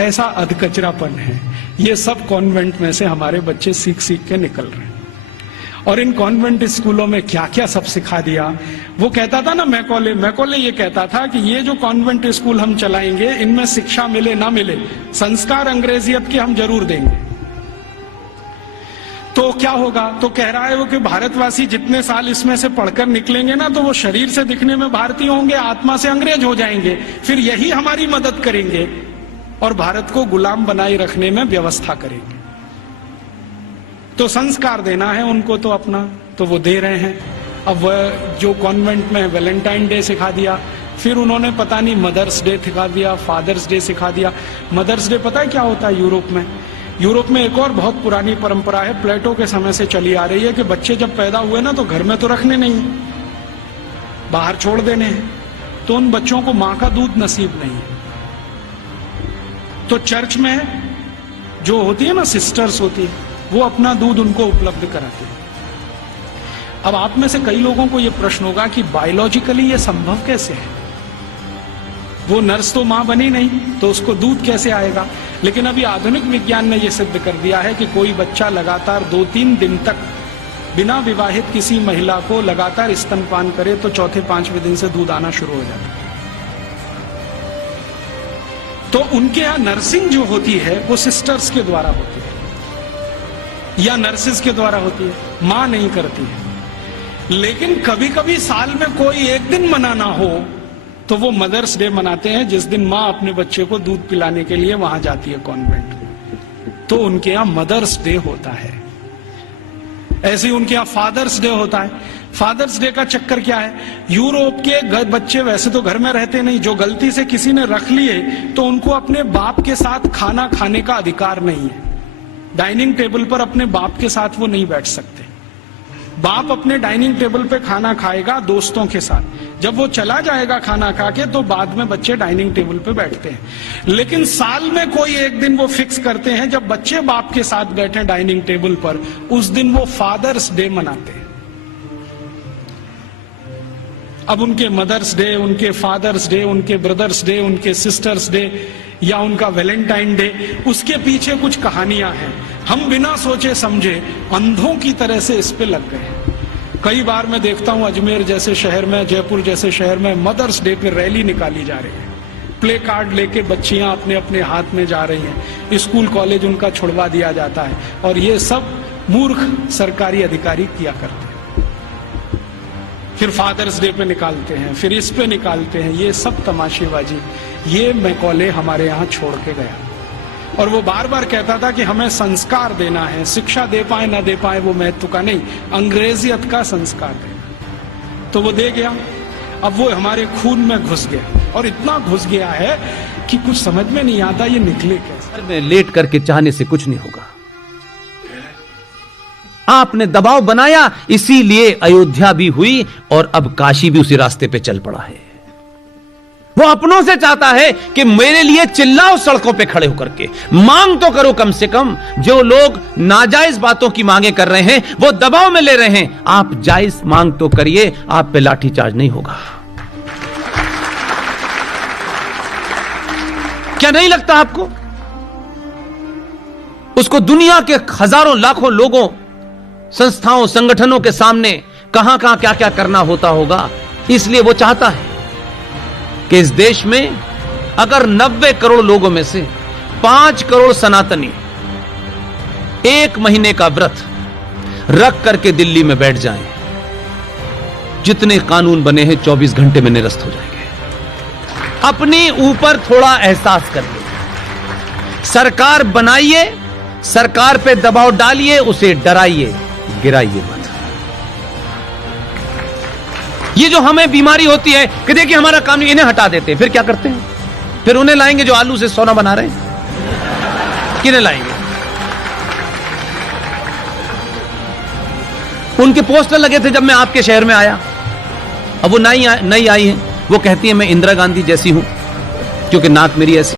ऐसा अधकचरापन है। ये सब कॉन्वेंट में से हमारे बच्चे सीख सीख के निकल रहे हैं। और इन कॉन्वेंट स्कूलों में क्या क्या सब सिखा दिया। वो कहता था ना, मैकॉले ये कहता था कि ये जो कॉन्वेंट स्कूल हम चलाएंगे, इनमें शिक्षा मिले ना मिले, संस्कार अंग्रेजियत के हम जरूर देंगे। तो क्या होगा? तो कह रहा है वो कि भारतवासी जितने साल इसमें से पढ़कर निकलेंगे ना, तो वो शरीर से दिखने में भारतीय होंगे, आत्मा से अंग्रेज हो जाएंगे। फिर यही हमारी मदद करेंगे और भारत को गुलाम बनाए रखने में व्यवस्था करेंगे। तो संस्कार देना है उनको तो अपना, तो वो दे रहे हैं। अब वह जो कॉन्वेंट में वैलेंटाइन डे सिखा दिया, फिर उन्होंने पता नहीं मदर्स डे सिखा दिया, फादर्स डे सिखा दिया। मदर्स डे पता है क्या होता है यूरोप में? यूरोप में एक और बहुत पुरानी परंपरा है, प्लेटो के समय से चली आ रही है, कि बच्चे जब पैदा हुए ना तो घर में तो रखने नहीं, बाहर छोड़ देने हैं। तो उन बच्चों को मां का दूध नसीब नहीं है। तो चर्च में जो होती है ना, सिस्टर्स होती है, वो अपना दूध उनको उपलब्ध कराते हैं। अब आप में से कई लोगों को यह प्रश्न होगा कि बायोलॉजिकली ये संभव कैसे है? वो नर्स तो मां बनी नहीं, तो उसको दूध कैसे आएगा? लेकिन अभी आधुनिक विज्ञान ने यह सिद्ध कर दिया है कि कोई बच्चा लगातार 2-3 दिन तक बिना विवाहित किसी महिला को लगातार स्तनपान करे तो चौथे 5वें दिन से दूध आना शुरू हो जाता है। तो उनके यहां नर्सिंग जो होती है वो सिस्टर्स के द्वारा होती है या नर्सिस के द्वारा होती है, मां नहीं करती है। लेकिन कभी कभी साल में कोई एक दिन मनाना हो तो वो मदर्स डे मनाते हैं, जिस दिन मां अपने बच्चे को दूध पिलाने के लिए वहां जाती है कॉन्वेंट। तो उनके यहां मदर्स डे होता है। ऐसे ही उनके यहां फादर्स डे होता है। फादर्स डे का चक्कर क्या है? यूरोप के बच्चे वैसे तो घर में रहते नहीं, जो गलती से किसी ने रख लिए तो उनको अपने बाप के साथ खाना खाने का अधिकार नहीं है। डाइनिंग टेबल पर अपने बाप के साथ वो नहीं बैठ सकते। बाप अपने डाइनिंग टेबल पे खाना खाएगा दोस्तों के साथ। जब वो चला जाएगा खाना खा के, तो बाद में बच्चे डाइनिंग टेबल पे बैठते हैं। लेकिन साल में कोई एक दिन वो फिक्स करते हैं जब बच्चे बाप के साथ बैठे डाइनिंग टेबल पर, उस दिन वो फादर्स डे मनाते हैं। अब उनके मदर्स डे, उनके फादर्स डे, उनके ब्रदर्स डे, उनके सिस्टर्स डे या उनका वैलेंटाइन डे, उसके पीछे कुछ कहानियां हैं। हम बिना सोचे समझे अंधों की तरह से इस पे लग गए। कई बार मैं देखता हूं अजमेर जैसे शहर में, जयपुर जैसे शहर में मदर्स डे पे रैली निकाली जा रही है। प्ले कार्ड लेके बच्चियां अपने अपने हाथ में जा रही हैं। स्कूल कॉलेज उनका छुड़वा दिया जाता है। और ये सब मूर्ख सरकारी अधिकारी किया करते हैं। फिर फादर्स डे पे निकालते हैं, फिर इस पे निकालते हैं। ये सब तमाशेबाजी, ये मैकॉले हमारे यहां छोड़ के गया। और वो बार बार कहता था कि हमें संस्कार देना है, शिक्षा दे पाए ना दे पाए वो महत्व का नहीं, अंग्रेजियत का संस्कार देना। तो वो दे गया। अब वो हमारे खून में घुस गया, और इतना घुस गया है कि कुछ समझ में नहीं आता ये निकले कैसे। में लेट करके चाहने से कुछ नहीं होगा। आपने दबाव बनाया, इसीलिए अयोध्या भी हुई और अब काशी भी उसी रास्ते पे चल पड़ा है। वो अपनों से चाहता है कि मेरे लिए चिल्लाओ सड़कों पे खड़े होकर के, मांग तो करो कम से कम। जो लोग नाजायज बातों की मांगे कर रहे हैं वो दबाव में ले रहे हैं, आप जायज मांग तो करिए, आप पे लाठीचार्ज नहीं होगा। क्या नहीं लगता आपको? उसको दुनिया के हजारों लाखों लोगों, संस्थाओं, संगठनों के सामने कहां कहां क्या क्या करना होता होगा। इसलिए वो चाहता है कि इस देश में अगर 90 करोड़ लोगों में से 5 करोड़ सनातनी 1 महीने का व्रत रख करके दिल्ली में बैठ जाएं, जितने कानून बने हैं 24 घंटे में निरस्त हो जाएंगे। अपने ऊपर थोड़ा एहसास करिए। सरकार बनाइए, सरकार पे दबाव डालिए, उसे डराइए, गिराइए मत। ये जो हमें बीमारी होती है कि देखिए हमारा कानून, इन्हें हटा देते हैं, फिर क्या करते हैं? फिर उन्हें लाएंगे जो आलू से सोना बना रहे हैं। किन्हें लाएंगे? उनके पोस्टर लगे थे जब मैं आपके शहर में आया। अब वो नई आई हैं, वो कहती है मैं इंदिरा गांधी जैसी हूं क्योंकि नाक मेरी ऐसी।